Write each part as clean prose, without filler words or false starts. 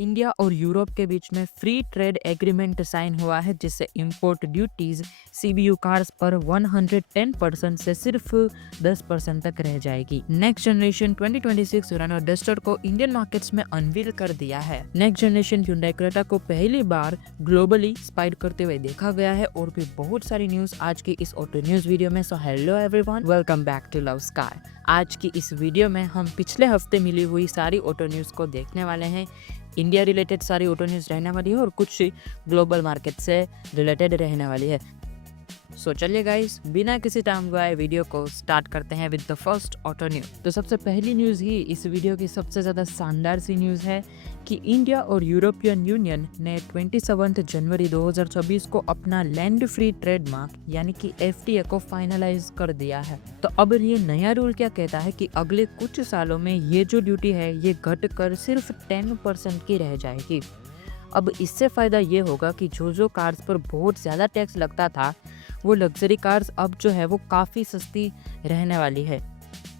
India और Europe के बीच में फ्री ट्रेड एग्रीमेंट साइन हुआ है, जिससे इंपोर्ट ड्यूटीज सीबीयू कार्स पर 110% से सिर्फ 10% तक रह जाएगी। नेक्स्ट जनरेशन 2026 रेनो डस्टर को इंडियन मार्केट्स में अनवील कर दिया है। नेक्स्ट जनरेशन Hyundai Creta को पहली बार ग्लोबली स्पाइड करते हुए देखा गया है और भी बहुत सारी न्यूज आज की इस ऑटो न्यूज वीडियो में। So hello everyone, welcome back to Love Sky. आज की इस वीडियो में हम पिछले हफ्ते मिली हुई सारी ऑटो न्यूज को देखने वाले हैं। इंडिया रिलेटेड सारी ऑटो न्यूज रहने वाली है और कुछ ग्लोबल मार्केट से रिलेटेड रहने वाली है। सो चलिए गाइस, बिना किसी टाइम गवाए वीडियो को स्टार्ट करते हैं with the first auto news. तो सबसे पहली न्यूज़ ही इस वीडियो की सबसे ज़्यादा शानदार सी न्यूज़ है कि इंडिया और यूरोपियन यूनियन ने 27 जनवरी 2024 को अपना लैंड फ्री ट्रेडमार्क यानी कि एफटीए को फाइनलाइज कर दिया है। तो अब ये नया रूल क्या कहता है कि अगले कुछ सालों में ये जो ड्यूटी है ये घटकर सिर्फ 10% की रह जाएगी। अब इससे फ़ायदा ये होगा कि जो कार्स पर बहुत ज़्यादा टैक्स लगता था, वो लग्जरी कार्स अब जो है वो काफ़ी सस्ती रहने वाली है।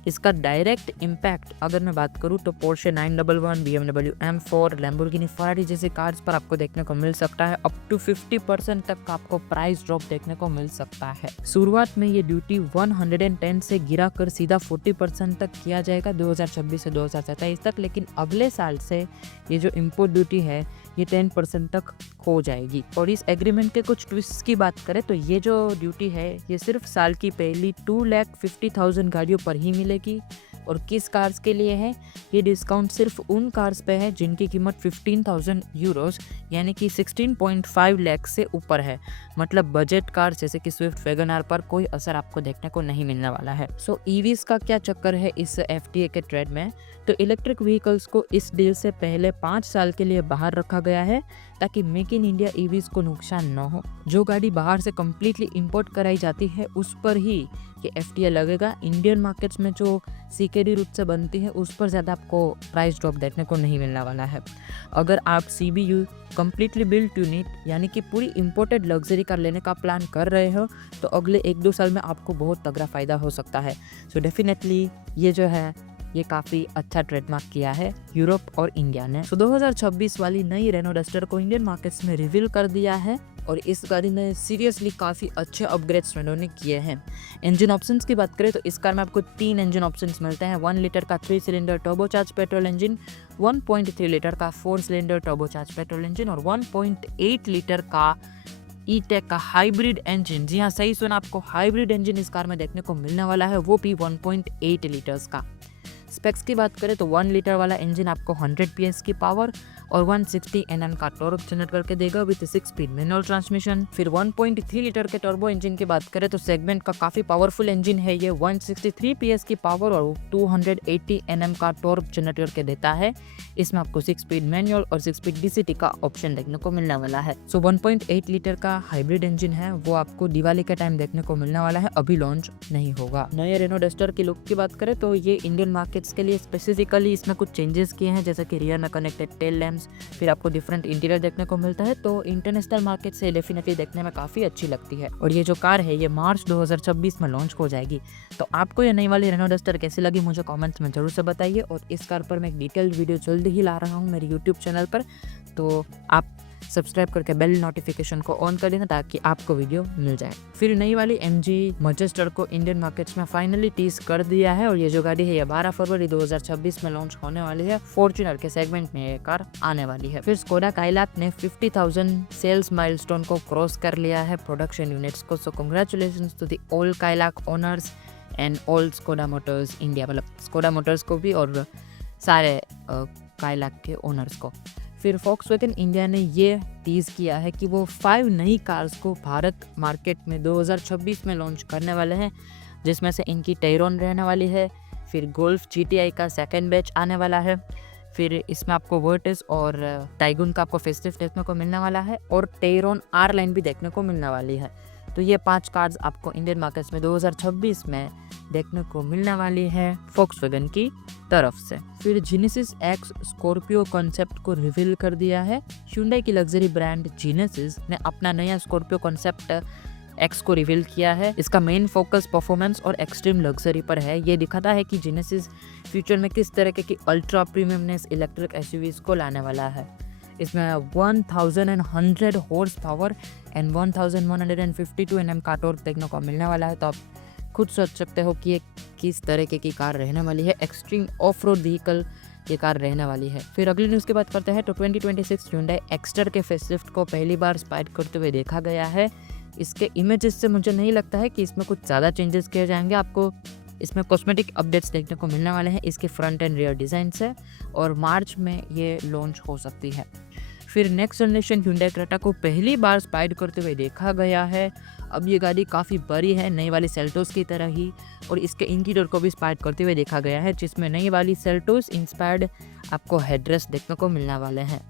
इसका डायरेक्ट इम्पैक्ट अगर मैं बात करूँ तो Porsche 911, BMW M4, Lamborghini Ferrari जैसे कार्स पर आपको देखने को मिल सकता है। अप टू 50% तक का आपको प्राइस ड्रॉप देखने को मिल सकता है। शुरुआत में ये ड्यूटी 110 से गिरा कर सीधा 40% तक किया जाएगा 2026 से 2027 तक, लेकिन अगले साल से ये जो इम्पोर्ट ड्यूटी है ये 10% तक हो जाएगी। और इस एग्रीमेंट के कुछ ट्विस्ट की बात करें तो ये जो ड्यूटी है ये सिर्फ साल की पहली 2,50,000 गाड़ियों पर ही मिलेगी। और किस कार्स के लिए है ये डिस्काउंट? सिर्फ उन कार्स पे है जिनकी कीमत 15,000 यूरोस यानी कि 16.5 लाख से ऊपर है। मतलब बजट कार जैसे कि स्विफ्ट, वैगनआर पर कोई असर आपको देखने को नहीं मिलने वाला है। सो ईवीज का क्या चक्कर है इस एफटीए के ट्रेड में? तो इलेक्ट्रिक व्हीकल्स को इस डील से पहले 5 साल के लिए बाहर रखा गया है ताकि मेक इन इंडिया ईवीज को नुकसान न हो। जो गाड़ी बाहर से कम्प्लीटली इंपोर्ट कराई जाती है उस पर ही ये एफटीए लगेगा। इंडियन मार्केट्स में जो सीकेडी रूट से बनती है उस पर ज़्यादा आपको प्राइस ड्रॉप देखने को नहीं मिलने वाला है। अगर आप सीबीयू कम्प्लीटली बिल्ट यूनिट यानी कि पूरी इंपोर्टेड लग्जरी कार लेने का प्लान कर रहे हो तो अगले 1-2 साल में आपको बहुत तगड़ा फ़ायदा हो सकता है। सो डेफिनेटली ये जो है ये काफ़ी अच्छा ट्रेडमार्क किया है यूरोप और इंडिया ने। 2026 वाली नई रेनो डस्टर को इंडियन मार्केट्स में रिवील कर दिया है और इस गाड़ी में सीरियसली काफ़ी अच्छे अपग्रेड्स रेनो ने किए हैं। इंजन ऑप्शंस की बात करें तो इस कार में आपको 3 इंजन ऑप्शंस मिलते हैं। 1 लीटर का 3 cylinder turbocharge petrol engine, 1.3 litre का 4 सिलेंडर टर्बोचार्ज पेट्रोल इंजन और 1.8 लीटर का ई-टेक का हाइब्रिड इंजन। जी हाँ, सही सुना, आपको हाइब्रिड इंजन इस कार में देखने को मिलने वाला है, वो भी 1.8 लीटर्स का। स्पेक्स की बात करें तो 1 लीटर वाला इंजन आपको 100 PS की पावर और 160 Nm का टॉर्क जनरेट करके देगा विद 6 स्पीड मैनुअल ट्रांसमिशन। फिर 1.3 लीटर के टर्बो इंजन की बात करें तो सेगमेंट का काफ़ी पावरफुल इंजन है ये। 163 PS की पावर और 280 Nm का टॉर्क जनरेट करके देता है। इसमें आपको 6 स्पीड मैनुअल और 6 स्पीड DCT का ऑप्शन देखने को मिलने वाला है। सो 1.8 लीटर का हाइब्रिड इंजन है वो आपको दिवाली के टाइम देखने को मिलने वाला है, अभी लॉन्च नहीं होगा। नए रेनो डस्टर की लुक की बात करें तो ये इंडियन मार्केट्स के लिए स्पेसिफिकली इसमें कुछ चेंजेस किए हैं, जैसे कि रियर में कनेक्टेड टेल लैम्प्स, फिर आपको डिफरेंट इंटीरियर देखने को मिलता है। तो इंटरनेशनल मार्केट से डेफिनेटली देखने में काफ़ी अच्छी लगती है। और ये जो कार है ये मार्च 2026 में लॉन्च हो जाएगी। तो आपको ये नई वाली रेनो डस्टर कैसी लगी मुझे कमेंट्स में जरूर से बताइए। और इस कार पर मैं एक डिटेल्ड वीडियो जल्द ही ला रहा हूँ मेरे यूट्यूब चैनल पर, तो आप सब्सक्राइब करके बेल नोटिफिकेशन को ऑन कर देना ताकि आपको वीडियो मिल जाए। फिर नई वाली MG मैजेस्टर को इंडियन मार्केट्स में फाइनली टीज कर दिया है और ये जो गाड़ी है ये 12 फरवरी 2026 में लॉन्च होने वाली है। फॉर्च्यूनर के सेगमेंट में ये कार आने वाली है। फिर स्कोडा काइलाक ने 50,000 सेल्स माइलस्टोन को क्रॉस कर लिया है प्रोडक्शन यूनिट्स को। So congratulations to the all Kylaq owners and all Skoda Motors India, मतलब स्कोडा मोटर्स को भी और सारे काइलाक के ओनर्स को। फिर फॉक्सवैगन इंडिया ने ये टीज किया है कि वो 5 नई कार्स को भारत मार्केट में 2026 में लॉन्च करने वाले हैं, जिसमें से इनकी टैरोन रहने वाली है। फिर गोल्फ GTI का सेकंड बैच आने वाला है। फिर इसमें आपको वर्टिस और टाइगुन का आपको फेस्टिव देखने को मिलने वाला है और टैरोन R लाइन भी देखने को मिलने वाली है। तो ये 5 कार्स आपको इंडियन मार्केट्स में 2026 में देखने को मिलने वाली है फॉक्सवैगन की तरफ से। फिर जेनेसिस X स्कॉर्पियो कॉन्सेप्ट को रिवील कर दिया है। Hyundai की लग्जरी ब्रांड जेनेसिस ने अपना नया स्कॉर्पियो कॉन्सेप्ट X को रिवील किया है। इसका मेन फोकस परफॉर्मेंस और एक्सट्रीम लग्जरी पर है। ये दिखाता है कि जेनेसिस फ्यूचर में किस तरह की अल्ट्रा प्रीमियमनेस इलेक्ट्रिक SUVs को लाने वाला है। इसमें 1100 हॉर्स पावर एंड 1152 Nm का टॉर्क देखने को मिलने वाला है। तो आप खुद सोच सकते हो कि ये किस तरीके की कार रहने वाली है। एक्सट्रीम ऑफ रोड व्हीकल ये कार रहने वाली है। फिर अगली न्यूज़ की बात करते हैं तो 2026 Hyundai एक्स्टर के फेसलिफ्ट को पहली बार स्पाइड करते हुए देखा गया है। इसके इमेजेस से मुझे नहीं लगता है कि इसमें कुछ ज़्यादा चेंजेस किए जाएंगे। आपको इसमें कॉस्मेटिक अपडेट्स देखने को मिलने वाले हैं इसके फ्रंट एंड रियर डिज़ाइन से, और मार्च में ये लॉन्च हो सकती है। फिर नेक्स्ट जनरेशन Hyundai क्रेटा को पहली बार स्पाइड करते हुए देखा गया है। अब ये गाड़ी काफ़ी बड़ी है, नई वाली सेल्टोस की तरह ही, और इसके इंटीरियर को भी स्पाइड करते हुए देखा गया है, जिसमें नई वाली सेल्टोस इंस्पायर्ड आपको हेडरेस्ट देखने को मिलने वाले हैं।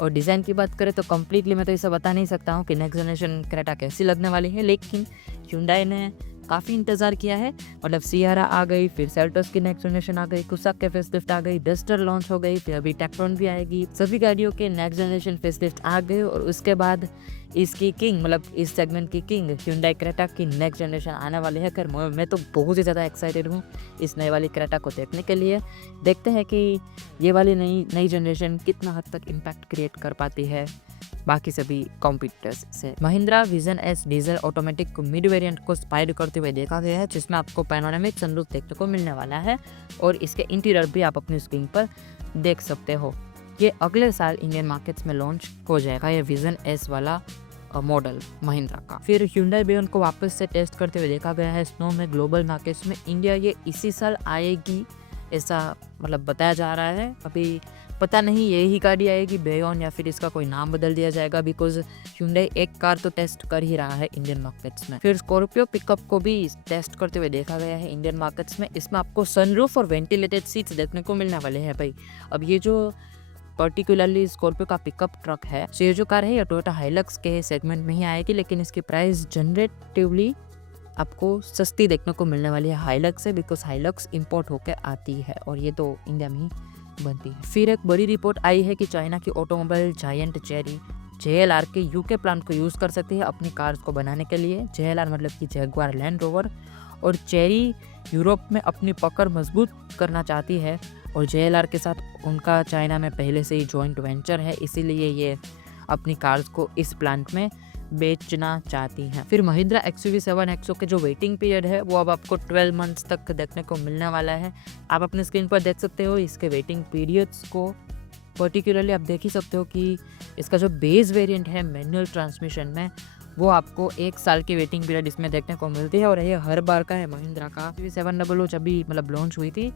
और डिज़ाइन की बात करें तो कम्प्लीटली मैं तो इसे बता नहीं सकता हूँ कि नेक्स्ट जनरेशन क्रेटा कैसी लगने वाली है, लेकिन Hyundai ने काफ़ी इंतज़ार किया है। मतलब सियारा आ गई, फिर सेल्टोस की नेक्स्ट जनरेशन आ गई, कुसाक के फेसलिफ्ट आ गई, डस्टर लॉन्च हो गई, फिर अभी टेक्ट्रॉन भी आएगी। सभी गाड़ियों के नेक्स्ट जनरेशन फेसलिफ्ट आ गए, और उसके बाद इसकी किंग, मतलब इस सेगमेंट की किंग Hyundai क्रेटा की नेक्स्ट जनरेशन आने वाली है। मैं तो बहुत ही ज़्यादा एक्साइटेड हूँ इस नई वाली क्रेटा को देखने के लिए। देखते हैं कि ये वाली नई जनरेशन कितना हद तक इम्पैक्ट क्रिएट कर पाती है बाकी सभी कॉम्पिटिटर्स से। Mahindra vision S diesel automatic mid variant को स्पाइड करते हुए देखा गया है, जिसमें आपको पैनोरामिक सनरूफ देखने को मिलने वाला है, और इसके इंटीरियर भी आप अपनी स्क्रीन पर देख सकते हो। ये अगले साल इंडियन मार्केट्स में लॉन्च हो जाएगा, ये विजन एस वाला मॉडल महिंद्रा का। फिर Hyundai Beyon को वापस से टेस्ट करते हुए देखा गया है स्नो में ग्लोबल मार्केट्स में। इंडिया ये इसी साल आएगी ऐसा मतलब बताया जा रहा है। अभी पता नहीं यही गाड़ी आएगी बेयॉन, या फिर इसका कोई नाम बदल दिया जाएगा, बिकॉज Hyundai एक कार तो टेस्ट कर ही रहा है इंडियन मार्केट्स में। फिर स्कॉर्पियो पिकअप को भी टेस्ट करते हुए देखा गया है इंडियन मार्केट्स में। इसमें आपको सनरूफ और वेंटिलेटेड सीट्स देखने को मिलने वाले हैं भाई। अब ये जो पर्टिकुलरली स्कॉर्पियो का पिकअप ट्रक है, तो ये जो कार है ये टोयोटा हाइलक्स के सेगमेंट में ही आएगी, लेकिन इसकी प्राइस जनरेटिवली आपको सस्ती देखने को मिलने वाली है हाइलक्स से, बिकॉज हाइलक्स इंपोर्ट होकर आती है और ये तो इंडिया में ही बनती है। फिर एक बड़ी रिपोर्ट आई है कि चाइना की ऑटोमोबाइल जायंट चेरी JLR के यूके प्लांट को यूज़ कर सकती है अपनी कार्स को बनाने के लिए। JLR मतलब कि जगुआर लैंड रोवर, और चेरी यूरोप में अपनी पकड़ मजबूत करना चाहती है, और JLR के साथ उनका चाइना में पहले से ही जॉइंट वेंचर है, इसीलिए ये अपनी कार्स को इस प्लांट में बेचना चाहती हैं। फिर महिंद्रा XUV7 XO के जो वेटिंग पीरियड है वो अब आपको 12 मंथ्स तक देखने को मिलने वाला है। आप अपने स्क्रीन पर देख सकते हो इसके वेटिंग पीरियड्स को। पर्टिकुलरली आप देख ही सकते हो कि इसका जो बेस वेरिएंट है मैनुअल ट्रांसमिशन में, वो आपको 1 साल की वेटिंग पीरियड इसमें देखने को मिलती है, और ये हर बार का है महिंद्रा का। XUV700 जब भी मतलब लॉन्च हुई थी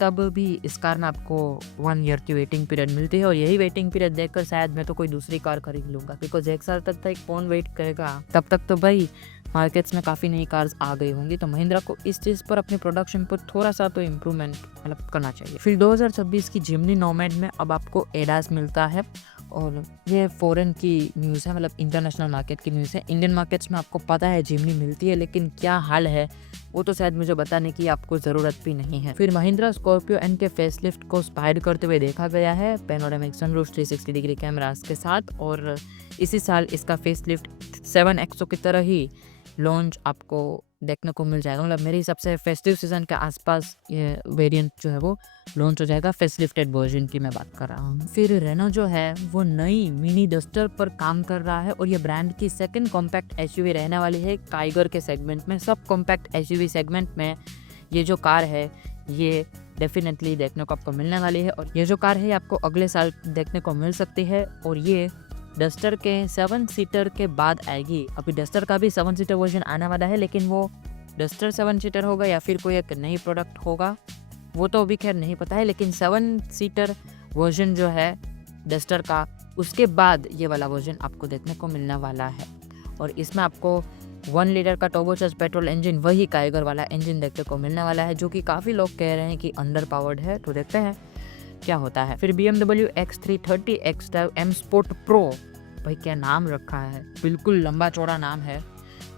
तब भी इस कार में आपको 1 ईयर की वेटिंग पीरियड मिलती है, और यही वेटिंग पीरियड देखकर शायद मैं तो कोई दूसरी कार खरीद लूँगा, बिकॉज 1 साल तक कौन वेट करेगा। तब तक तो भाई मार्केट्स में काफ़ी नई कार्स आ गई होंगी, तो महिंद्रा को इस चीज़ पर अपने प्रोडक्शन पर थोड़ा सा तो इम्प्रूवमेंट मतलब करना चाहिए। फिर 2026 की जिमनी नोमैड में अब आपको ADAS मिलता है, और ये फॉरेन की न्यूज़ है, मतलब इंटरनेशनल मार्केट की न्यूज़ है। इंडियन मार्केट्स में आपको पता है जिमनी मिलती है, लेकिन क्या हाल है वो तो शायद मुझे बताने की आपको ज़रूरत भी नहीं है। फिर महिंद्रा स्कॉर्पियो एन के फेसलिफ्ट को स्पाइड करते हुए देखा गया है पैनोरामिक सनरूफ 360 डिग्री कैमरास के साथ, और इसी साल इसका फेसलिफ्ट 7 XO की तरह ही लॉन्च आपको देखने को मिल जाएगा। मतलब मेरे हिसाब से फेस्टिव सीजन के आसपास ये वेरिएंट जो है वो लॉन्च हो जाएगा, फेसलिफ्टेड वर्जन की मैं बात कर रहा हूँ। फिर रेनो जो है वो नई मिनी डस्टर पर काम कर रहा है, और ये ब्रांड की सेकंड कॉम्पैक्ट SUV रहने वाली है काइगर के सेगमेंट में। सब कॉम्पैक्ट SUV सेगमेंट में ये जो कार है ये डेफिनेटली देखने को आपको मिलने वाली है, और ये जो कार है आपको अगले साल देखने को मिल सकती है, और ये डस्टर के 7 सीटर के बाद आएगी। अभी डस्टर का भी 7 सीटर वर्जन आने वाला है, लेकिन वो डस्टर 7 सीटर होगा या फिर कोई एक नई प्रोडक्ट होगा वो तो अभी खैर नहीं पता है, लेकिन 7 सीटर वर्जन जो है डस्टर का, उसके बाद ये वाला वर्जन आपको देखने को मिलने वाला है। और इसमें आपको 1 लीटर का टर्बोचार्ज पेट्रोल इंजन, वही काइगर वाला इंजन देखने को मिलने वाला है, जो कि काफ़ी लोग कह रहे हैं कि अंडर पावर्ड है, तो देखते हैं क्या होता है। फिर BMW X330 X-Drive M Sport Pro, भाई क्या नाम रखा है, बिल्कुल लंबा चौड़ा नाम है।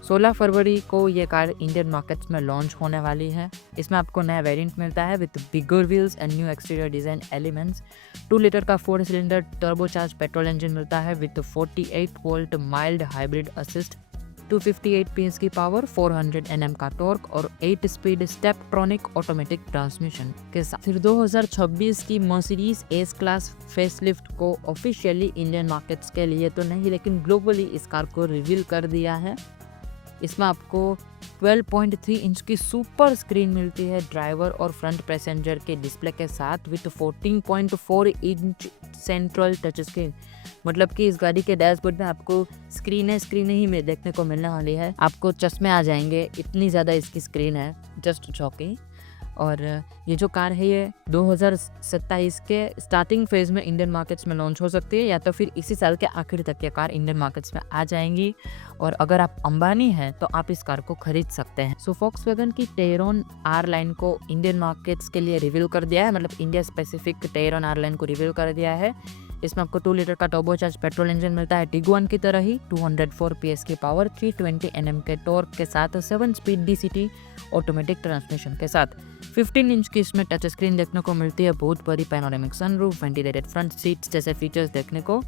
16 फरवरी को ये कार इंडियन मार्केट्स में लॉन्च होने वाली है। इसमें आपको नया वेरिएंट मिलता है with bigger wheels and new exterior design elements. 2 litre का 4 सिलेंडर टर्बोचार्ज पेट्रोल इंजन मिलता है with 48 volt mild hybrid assist 258 PS की पावर, 400 Nm का टॉर्क और 8 स्पीड स्टेपट्रॉनिक ऑटोमेटिक ट्रांसमिशन के साथ। फिर 2026 की मर्सिडीज एस क्लास फेसलिफ्ट को ऑफिशियली इंडियन मार्केट्स के लिए तो नहीं लेकिन ग्लोबली इस कार को रिवील कर दिया है। इसमें आपको 12.3 इंच की सुपर स्क्रीन मिलती है ड्राइवर और फ्रंट पैसेंजर के डिस्प्ले के साथ with 14.4 inch central touch screen. मतलब कि इस गाड़ी के डैशबोर्ड में आपको स्क्रीन ही में देखने को मिलने वाली है। आपको चश्मे आ जाएंगे, इतनी ज़्यादा इसकी स्क्रीन है, जस्ट चौकी। और ये जो कार है ये 2027 के स्टार्टिंग फेज में इंडियन मार्केट्स में लॉन्च हो सकती है या तो फिर इसी साल के आखिर तक ये कार इंडियन मार्केट्स में आ जाएंगी। और अगर आप अंबानी हैं तो आप इस कार को खरीद सकते हैं। सो वॉक्सवैगन की टेरॉन आर लाइन को इंडियन मार्केट्स के लिए रिवील कर दिया है, मतलब India specific Tayron R line को रिवील कर दिया है। इसमें आपको 2 लीटर का टर्बोचार्ज पेट्रोल इंजन मिलता है टिगुआन की तरह ही, 204 PS की पावर, 320 Nm के टॉर्क के साथ 7 स्पीड DCT ऑटोमेटिक ट्रांसमिशन के साथ। 15 इंच की इसमें टच स्क्रीन देखने को मिलती है, बहुत बड़ी panoramic sunroof, ventilated front seats जैसे फीचर्स देखने को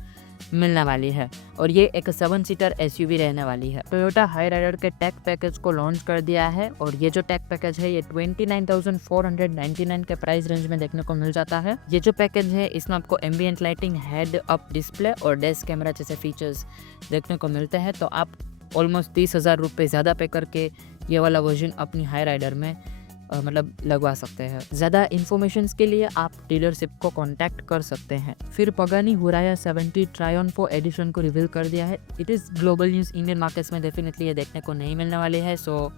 मिलने वाली है। और ये एक 7 सीटर SUV रहने वाली है। टोयोटा हाईराइडर के टेक पैकेज को लॉन्च कर दिया है और ये जो टेक पैकेज है ये 29,499 के प्राइस रेंज में देखने को मिल जाता है। ये जो पैकेज है इसमें आपको ambient lighting, head up display और डैश कैमरा जैसे फीचर्स देखने को मिलते हैं। तो आप ऑलमोस्ट 30,000 रुपये ज़्यादा पे करके ये वाला वर्जन अपनी हाईराइडर में मतलब लगवा सकते हैं। ज़्यादा इन्फॉर्मेशन के लिए आप डीलरशिप को कांटेक्ट कर सकते हैं। फिर पगानी हुराया 70 ट्रायम्फ एडिशन को रिवील कर दिया है। It is global news, Indian markets में डेफिनेटली ये देखने को नहीं मिलने वाले है। सो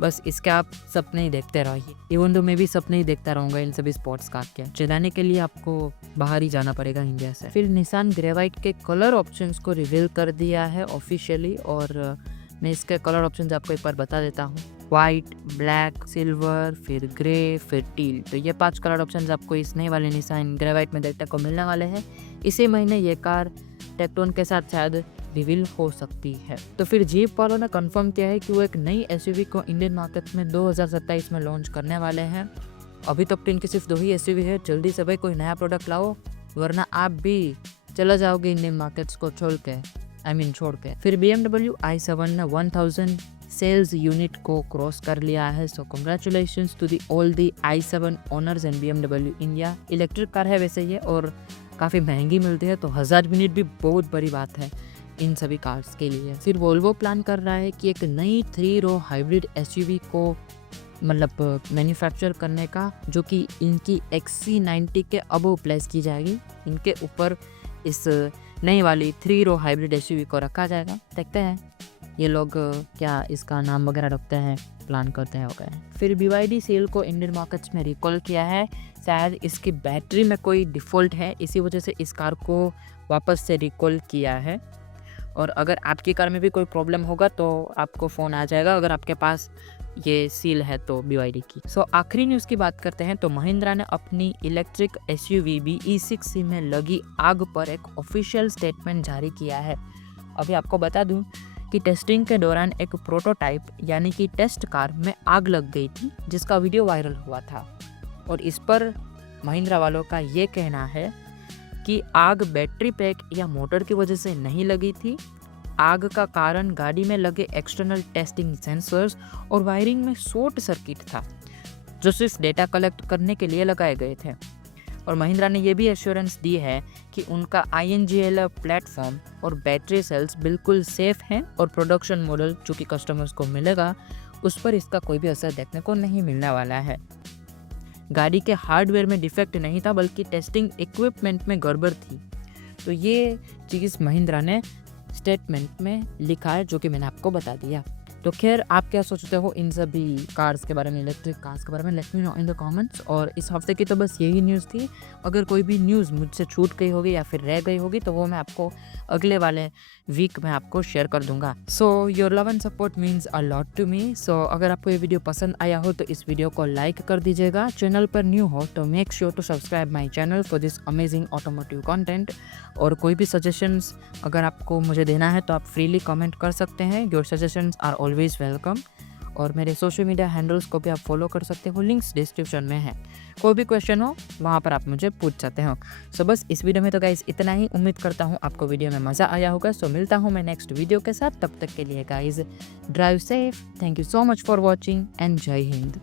बस इसके आप सपने ही देखते रहिए। इवन तो मैं भी सपने ही देखता रहूँगा इन सभी स्पोर्ट्स कार के। चलाने के लिए आपको बाहर ही जाना पड़ेगा इंडिया से। फिर निसान ग्रेवाइट के कलर ऑप्शंस को रिवील कर दिया है ऑफिशियली और मैं इसके कलर ऑप्शंस आपको एक बार बता देता हूँ। वाइट, ब्लैक, सिल्वर, फिर ग्रे, फिर टील। तो ये 5 कलर ऑप्शंस आपको इस नए वाले निसान ग्रेवाइट में देखने को मिलने वाले हैं। इसी महीने ये कार टेक्टोन के साथ शायद रिवील हो सकती है। तो फिर जीप वालों ने कंफर्म किया है कि वो एक नई SUV को इंडियन मार्केट में 2027 में लॉन्च करने वाले हैं। अभी तक तो इनकी सिर्फ 2 ही SUV है। जल्दी से भाई कोई नया प्रोडक्ट लाओ वरना आप भी चला जाओगे इंडियन मार्केट्स को छोड़ के। फिर BMW i7 ने 1000 सेल्स यूनिट को क्रॉस कर लिया है। So congratulations to all the i7 owners and BMW India. Electric car है वैसे ये और काफ़ी महंगी मिलती है, तो 1000 यूनिट भी बहुत बड़ी बात है इन सभी कार्स के लिए। फिर वोल्वो प्लान कर रहा है कि एक नई 3 रो हाइब्रिड SUV को मतलब मैन्युफैक्चर करने का, जो कि इनकी XC90 के अबव प्लेस की जाएगी। इनके ऊपर इस नई वाली 3 रो हाइब्रिड SUV को रखा जाएगा। देखते हैं ये लोग क्या इसका नाम वगैरह रखते हैं, प्लान करते हैं हो गए। फिर BYD सेल को इंडियन मार्केट्स में रिकॉल किया है। शायद इसकी बैटरी में कोई डिफ़ॉल्ट है, इसी वजह से इस कार को वापस से रिकॉल किया है। और अगर आपकी कार में भी कोई प्रॉब्लम होगा तो आपको फ़ोन आ जाएगा अगर आपके पास ये सील है तो BYD की। सो आखिरी न्यूज़ की बात करते हैं तो महिंद्रा ने अपनी इलेक्ट्रिक SUV BE6 में लगी आग पर एक ऑफिशियल स्टेटमेंट जारी किया है। अभी आपको बता दूं कि टेस्टिंग के दौरान एक प्रोटोटाइप यानी कि टेस्ट कार में आग लग गई थी, जिसका वीडियो वायरल हुआ था। और इस पर महिंद्रा वालों का ये कहना है कि आग बैटरी पैक या मोटर की वजह से नहीं लगी थी। आग का कारण गाड़ी में लगे एक्सटर्नल टेस्टिंग सेंसर्स और वायरिंग में शॉर्ट सर्किट था, जो सिर्फ डेटा कलेक्ट करने के लिए लगाए गए थे। और महिंद्रा ने यह भी एश्योरेंस दी है कि उनका INGL प्लेटफॉर्म और बैटरी सेल्स बिल्कुल सेफ हैं और प्रोडक्शन मॉडल जो कि कस्टमर्स को मिलेगा उस पर इसका कोई भी असर देखने को नहीं मिलने वाला है। गाड़ी के हार्डवेयर में डिफेक्ट नहीं था बल्कि टेस्टिंग इक्विपमेंट में गड़बड़ थी। तो ये चीज़ महिंद्रा ने स्टेटमेंट में लिखा है, जो कि मैंने आपको बता दिया। तो खैर आप क्या सोचते हो इन सभी कार्स के बारे में, इलेक्ट्रिक कार्स के बारे में, let me know in the comments. और इस हफ्ते की तो बस यही न्यूज़ थी। अगर कोई भी न्यूज़ मुझसे छूट गई होगी या फिर रह गई होगी तो वो मैं आपको अगले वाले वीक में आपको शेयर कर दूंगा। So your love and support means a lot to me. So अगर आपको ये वीडियो पसंद आया हो तो इस वीडियो को लाइक कर दीजिएगा। चैनल पर न्यू हो तो make sure to subscribe my channel for this amazing automotive content. और कोई भी सजेशंस अगर आपको मुझे देना है तो आप फ्रीली कमेंट कर सकते हैं। Your suggestions are always welcome. और मेरे सोशल मीडिया हैंडल्स को भी आप फॉलो कर सकते हो, लिंक्स डिस्क्रिप्शन में है। कोई भी क्वेश्चन हो वहाँ पर आप मुझे पूछ सकते हो। सो बस इस वीडियो में तो गाइस इतना ही। उम्मीद करता हूँ आपको वीडियो में मज़ा आया होगा। सो मिलता हूँ मैं नेक्स्ट वीडियो के साथ, तब तक के लिए guys drive safe. Thank you so much for watching and जय हिंद।